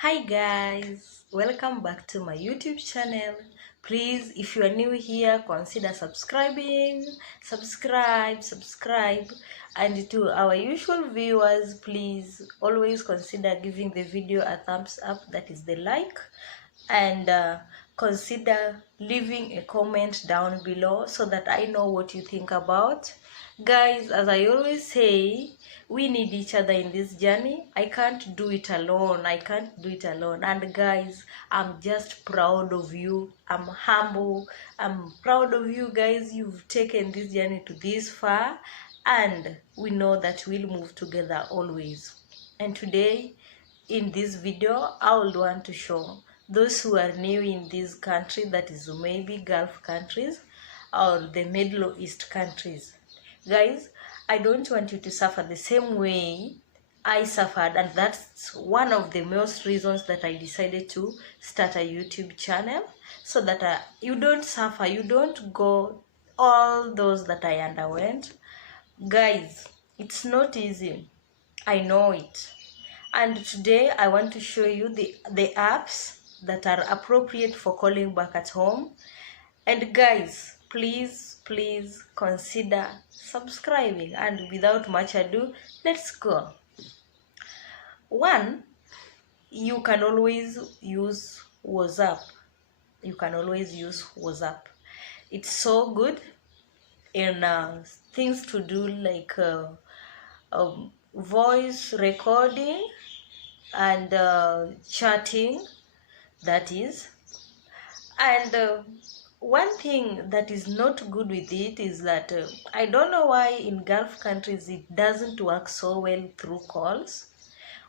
Hi guys, welcome back to my YouTube channel. Please, if you are new here, consider subscribe, and to our usual viewers, please always consider giving the video a thumbs up, that is the like, and consider leaving a comment down below so that I know what you think about. Guys, as I always say, we need each other in this journey. I can't do it alone. And guys, I'm just proud of you. I'm humble. I'm proud of you guys. You've taken this journey to this far, and we know that we'll move together always. And today, in this video, I would want to show those who are new in this country, that is maybe Gulf countries or the Middle East countries. Guys, I don't want you to suffer the same way I suffered, and that's one of the most reasons that I decided to start a YouTube channel, so that you don't suffer, you don't go all those that I underwent. Guys, it's not easy, I know it. And today I want to show you the apps that are appropriate for calling back at home. And guys, please consider subscribing. And without much ado, let's go. One, you can always use WhatsApp. It's so good in things to do like voice recording and chatting, that is. And one thing that is not good with it is that I don't know why in Gulf countries it doesn't work so well through calls.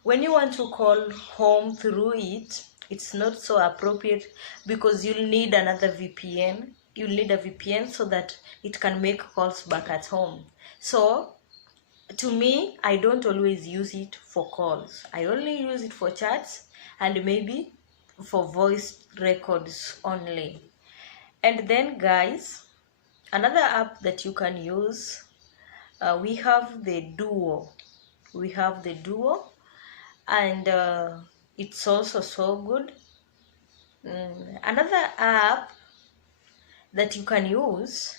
When you want to call home through it, it's not so appropriate because you'll need another VPN. You'll need a VPN so that it can make calls back at home. So to me, I don't always use it for calls. I only use it for chats and maybe for voice records only. And then guys, another app that you can use, we have the Duo. And it's also so good. Another app that you can use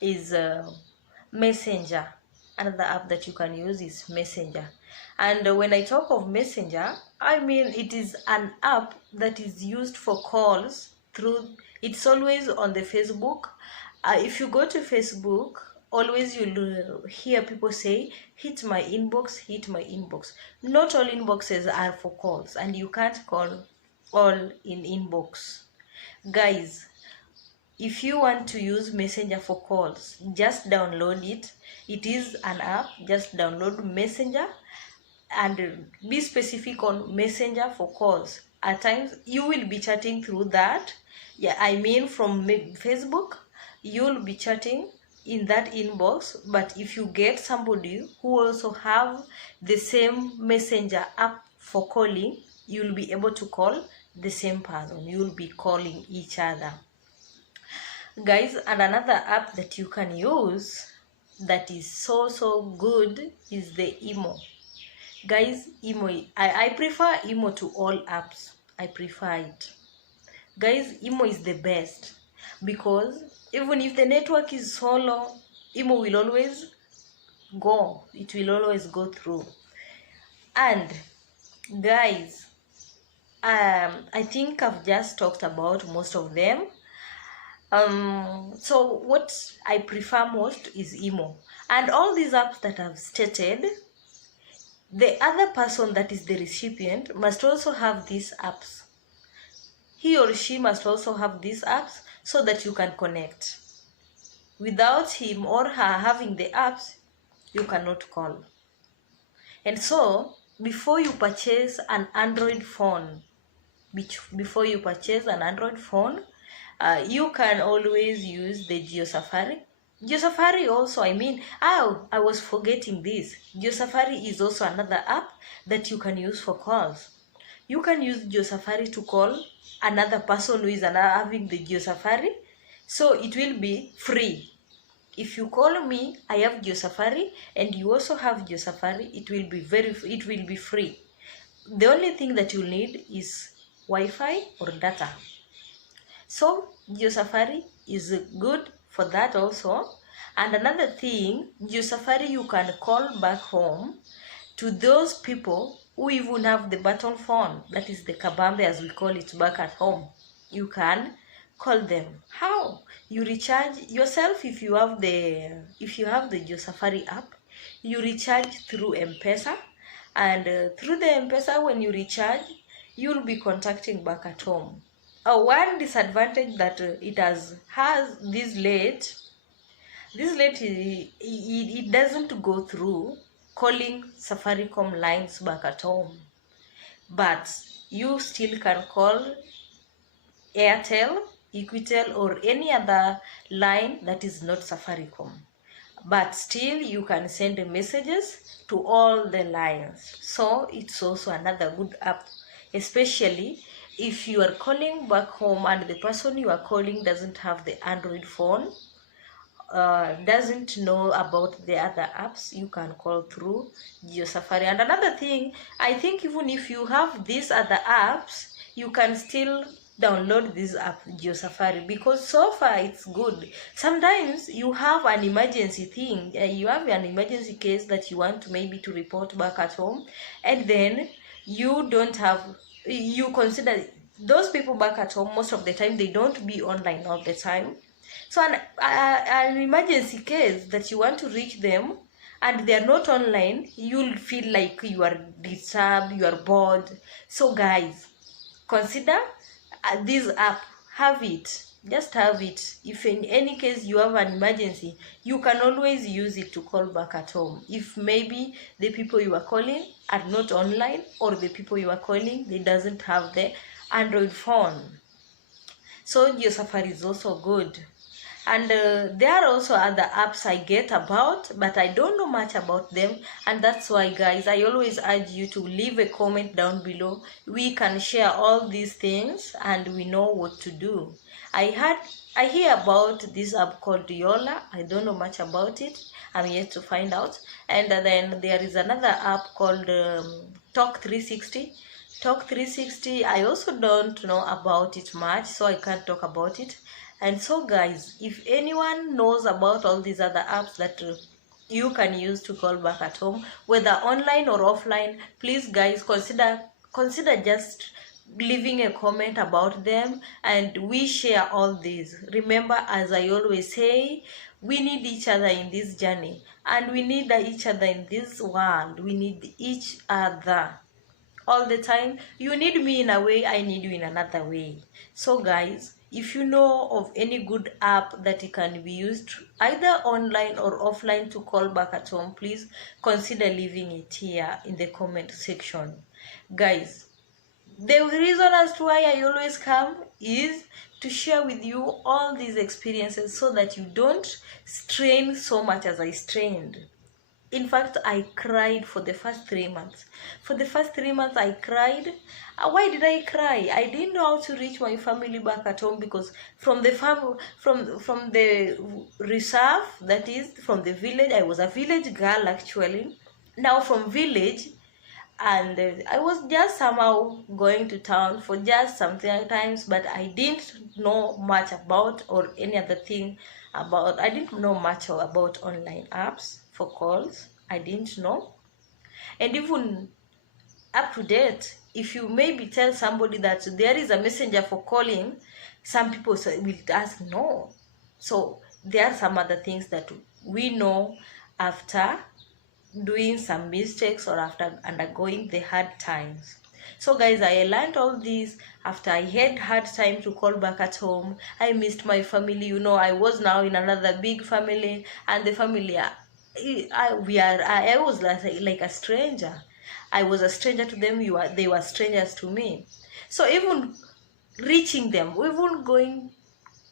is Messenger. And when I talk of Messenger, I mean it is an app that is used for calls through. It's always on the Facebook. If you go to Facebook, always you'll hear people say, hit my inbox. Not all inboxes are for calls, and you can't call all in inbox. Guys, if you want to use Messenger for calls, just download it. It is an app. Just download Messenger and be specific on Messenger for calls. At times you will be chatting through that. Yeah, I mean from Facebook, you'll be chatting in that inbox. But if you get somebody who also have the same Messenger app for calling, you'll be able to call the same person. You'll be calling each other, guys. And another app that you can use that is so good is the Imo. Guys, Imo, I prefer Imo to all apps. I prefer it. Guys, Imo is the best because even if the network is so low, Imo will always go. It will always go through. And guys, I think I've just talked about most of them. So what I prefer most is Imo. And all these apps that I've stated, the other person that is the recipient must also have these apps. He or she must also have these apps so that you can connect. Without him or her having the apps, you cannot call. And so, before you purchase an Android phone, you can always use the GeoSafari. GeoSafari also, I was forgetting this. GeoSafari is also another app that you can use for calls. You can use GeoSafari to call another person who is having the GeoSafari, so it will be free. If you call me, I have GeoSafari, and you also have GeoSafari, it will be free. the only thing that you need is Wi-Fi or data. So JioSafari is good for that also. And another thing, JioSafari, you can call back home to those people who even have the button phone, that is the kabambe as we call it back at home. You can call them. How? You recharge yourself. If you have the JioSafari app, you recharge through M-Pesa, and through the M-Pesa, when you recharge, you'll be contacting back at home. One disadvantage that it has this late, it doesn't go through calling Safaricom lines back at home, but you still can call Airtel, Equitel, or any other line that is not Safaricom, but still you can send messages to all the lines. So it's also another good app, especially if you are calling back home and the person you are calling doesn't have the Android phone, doesn't know about the other apps. You can call through JioSafari. And another thing, I think even if you have these other apps, you can still download this app JioSafari, because so far it's good. Sometimes you have an emergency thing, you have an emergency case that you want to maybe to report back at home, and then you don't have, you consider those people back at home, most of the time they don't be online all the time. So an emergency case that you want to reach them and they are not online, you'll feel like you are disturbed, you are bored. So guys, consider this app, have it, just have it. If in any case you have an emergency, you can always use it to call back at home. If maybe the people you are calling are not online, or the people you are calling, they doesn't have the Android phone. So JioSafari is also good. And there are also other apps I get about, but I don't know much about them. And that's why, guys, I always urge you to leave a comment down below. We can share all these things and we know what to do. I hear about this app called Yola. I don't know much about it. I'm yet to find out. And then there is another app called Talk 360. Talk 360, I also don't know about it much, so I can't talk about it. And so guys, if anyone knows about all these other apps that you can use to call back at home, whether online or offline, please guys, consider just leaving a comment about them, and we share all these. Remember, as I always say, we need each other in this journey, and we need each other in this world. We need each other all the time. You need me in a way, I need you in another way. So guys, if you know of any good app that it can be used either online or offline to call back at home, please consider leaving it here in the comment section. Guys, the reason as to why I always come is to share with you all these experiences so that you don't strain so much as I strained. In fact, I cried for the first 3 months. For the first 3 months, I cried. Why did I cry? I didn't know how to reach my family back at home, because from the from the reserve, that is from the village, I was a village girl actually. Now from village, and I was just somehow going to town for just sometimes, but I didn't know much about, or any other thing about, I didn't know much about online apps for calls. I didn't know. And even up to date, if you maybe tell somebody that there is a messenger for calling, some people will ask no. So there are some other things that we know after doing some mistakes or after undergoing the hard times. So guys, I learned all this after I had hard time to call back at home. I missed my family. You know, I was now in another big family, and the family, I was like a stranger. I was a stranger to them. They were strangers to me. So even reaching them, even going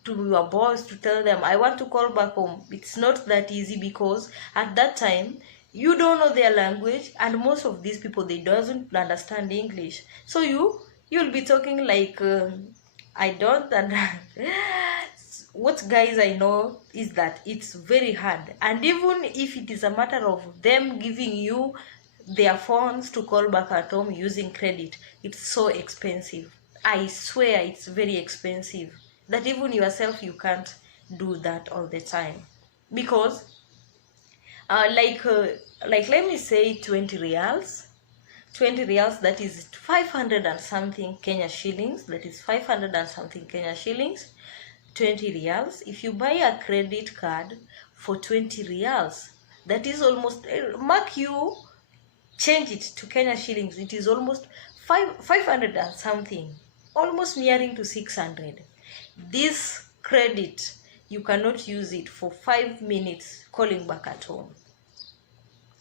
to your boss to tell them I want to call back home, it's not that easy, because at that time you don't know their language, and most of these people, they doesn't understand English. So you'll be talking like I don't understand. What guys I know is that it's very hard, and even if it is a matter of them giving you their phones to call back at home using credit. It's so expensive. I swear it's very expensive, that even yourself you can't do that all the time. Because like let me say 20 reals, 20 reals, that is 500 and something Kenya shillings, that is 500 and something Kenya shillings. 20 reals, if you buy a credit card for 20 reals, that is almost, mark you, change it to Kenya shillings, it is almost 500 and something, almost nearing to 600. This credit, you cannot use it for 5 minutes calling back at home.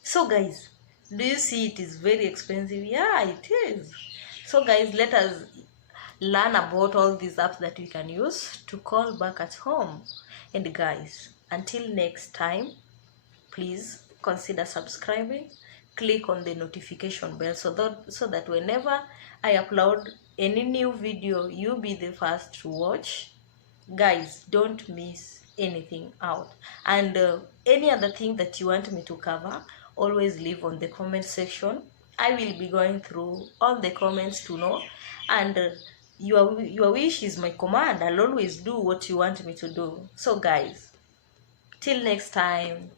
So guys, do you see it is very expensive? Yeah, it is. So guys, let us learn about all these apps that we can use to call back at home. And guys, until next time, please consider subscribing, click on the notification bell so that whenever I upload any new video, you'll be the first to watch. Guys, don't miss anything out. And any other thing that you want me to cover, always leave on the comment section. I will be going through all the comments to know, and your wish is my command. I'll always do what you want me to do. So guys, till next time.